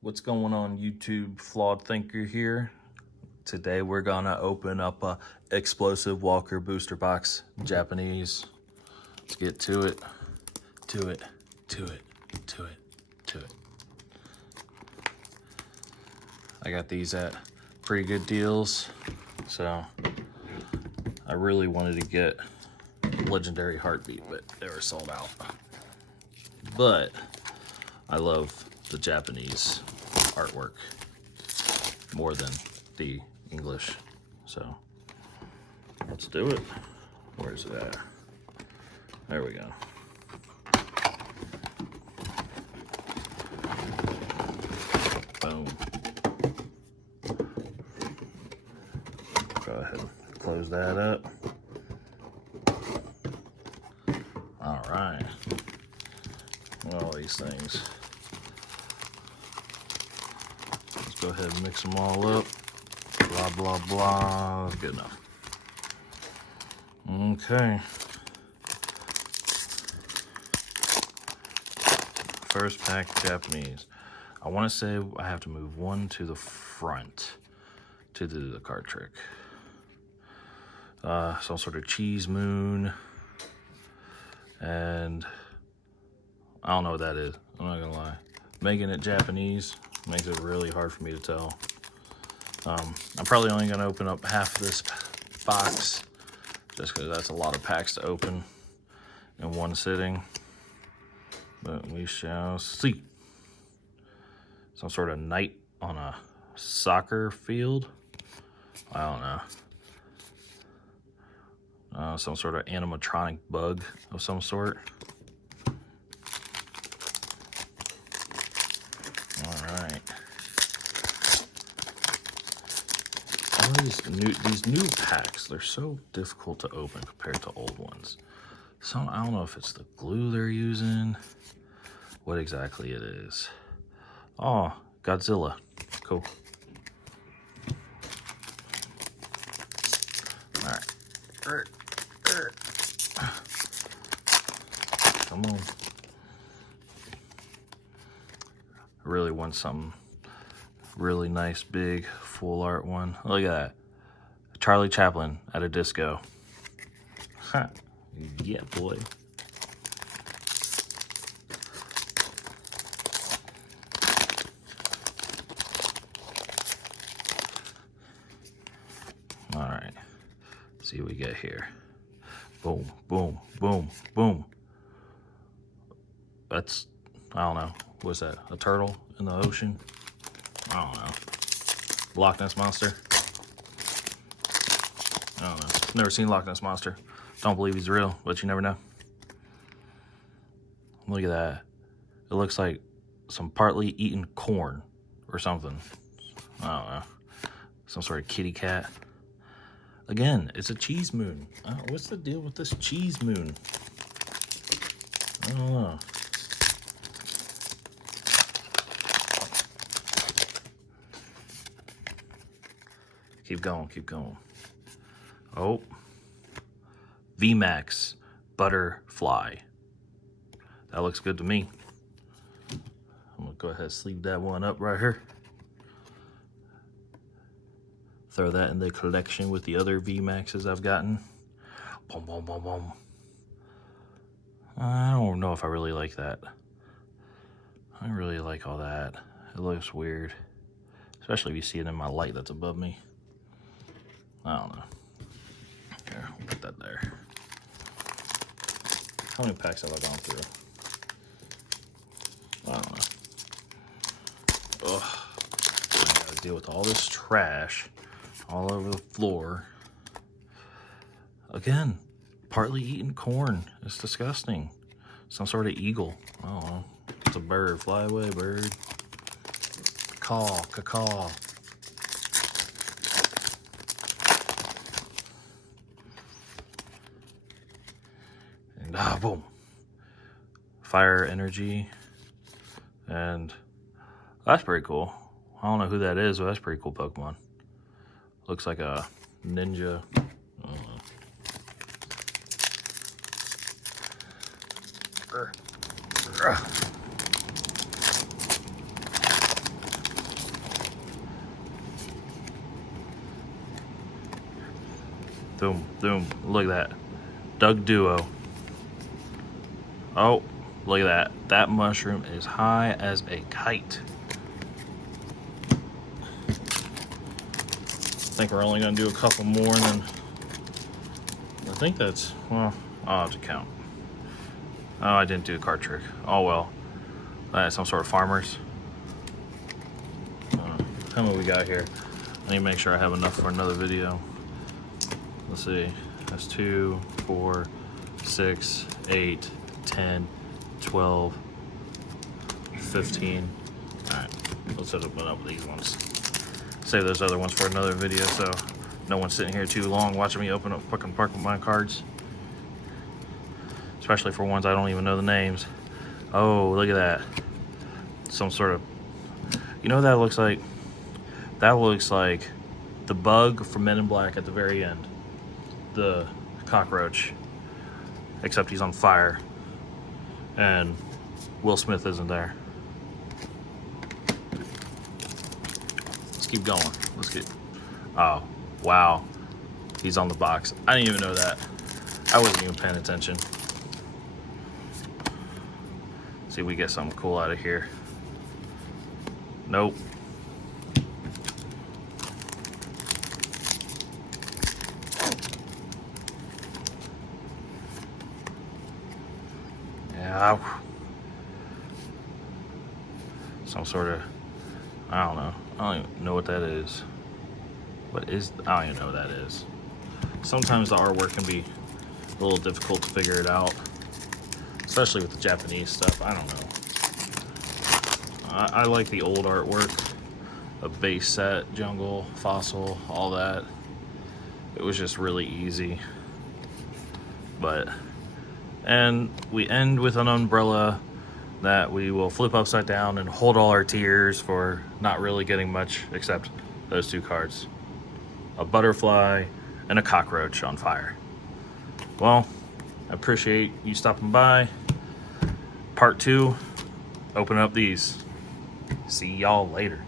What's going on, YouTube? Flawed Thinker here. Today we're gonna open up a explosive Walker booster box, Japanese. Let's get to it, to it, to it, to it, to it. I got these at pretty good deals, so I really wanted to get Legendary Heartbeat, but they were sold out. But I love the Japanese artwork more than the English, so let's do it. Where's it at? There we go. Boom. Go ahead and close that up. All right. All these things. Let's go ahead and mix them all up. Blah, blah, blah. That's good enough. Okay. First pack, Japanese. I want to say I have to move one to the front to do the card trick. Some sort of cheese moon. And I don't know what that is. I'm not gonna lie. Making it Japanese makes it really hard for me to tell. I'm probably only gonna open up half this box just because that's a lot of packs to open in one sitting. But we shall see. Some sort of knight on a soccer field. I don't know. Some sort of animatronic bug of some sort. Alright. These new packs, they're so difficult to open compared to old ones. So I don't know if it's the glue they're using, what exactly it is. Oh, Godzilla. Cool. Alright. Come on. I really want some really nice, big, full art one. Look at that. Charlie Chaplin at a disco. Huh. Yeah, boy. All right. Let's see what we get here. Boom, boom, boom, boom. That's, I don't know. What's that? A turtle in the ocean? I don't know. Loch Ness Monster? I don't know. Never seen Loch Ness Monster. Don't believe he's real, but you never know. Look at that. It looks like some partly eaten corn or something. I don't know. Some sort of kitty cat. Again, it's a cheese moon. What's the deal with this cheese moon? I don't know. Keep going, keep going. Oh. VMAX Butterfly. That looks good to me. I'm gonna go ahead and sleeve that one up right here. Throw that in the collection with the other VMAXs I've gotten. Boom, boom, boom, boom. I don't know if I really like that. I don't really like all that. It looks weird. Especially if you see it in my light that's above me. I don't know. Here, we'll put that there. How many packs have I gone through? I don't know. Ugh. I gotta deal with all this trash all over the floor. Again, partly eaten corn. It's disgusting. Some sort of eagle. I don't know. It's a bird. Fly away, bird. Caw, caw. And boom. Fire energy. And that's pretty cool. I don't know who that is, but that's pretty cool Pokemon. Looks like a ninja. I don't know. Boom, boom. Look at that. Doug Duo. Oh, look at that. That mushroom is high as a kite. I think we're only going to do a couple more, and then I think that's, well, I'll have to count. Oh, I didn't do a card trick. Oh, well. That's some sort of farmers. How many we got here? I need to make sure I have enough for another video. Let's see. That's 2, 4, 6, 8, 10, 12, 15. Alright, let's open up these ones. Save those other ones for another video so no one's sitting here too long watching me open up fucking Pokémon cards. Especially for ones I don't even know the names. Oh, look at that. Some sort of... You know what that looks like? That looks like the bug from Men in Black at the very end. The cockroach. Except he's on fire. And Will Smith isn't there. Let's keep going. Let's get... Oh, wow. He's on the box. I didn't even know that. I wasn't even paying attention. See if we get something cool out of here. Nope. Yeah. Some sort of, I don't know. I don't even know what that is. What is, I don't even know what that is. Sometimes the artwork can be a little difficult to figure it out. Especially with the Japanese stuff. I don't know. I like the old artwork. A base set, jungle, fossil, all that. It was just really easy. But, and we end with an umbrella that we will flip upside down and hold all our tears for not really getting much except those two cards. A butterfly and a cockroach on fire. Well, I appreciate you stopping by. Part 2, open up these. See y'all later.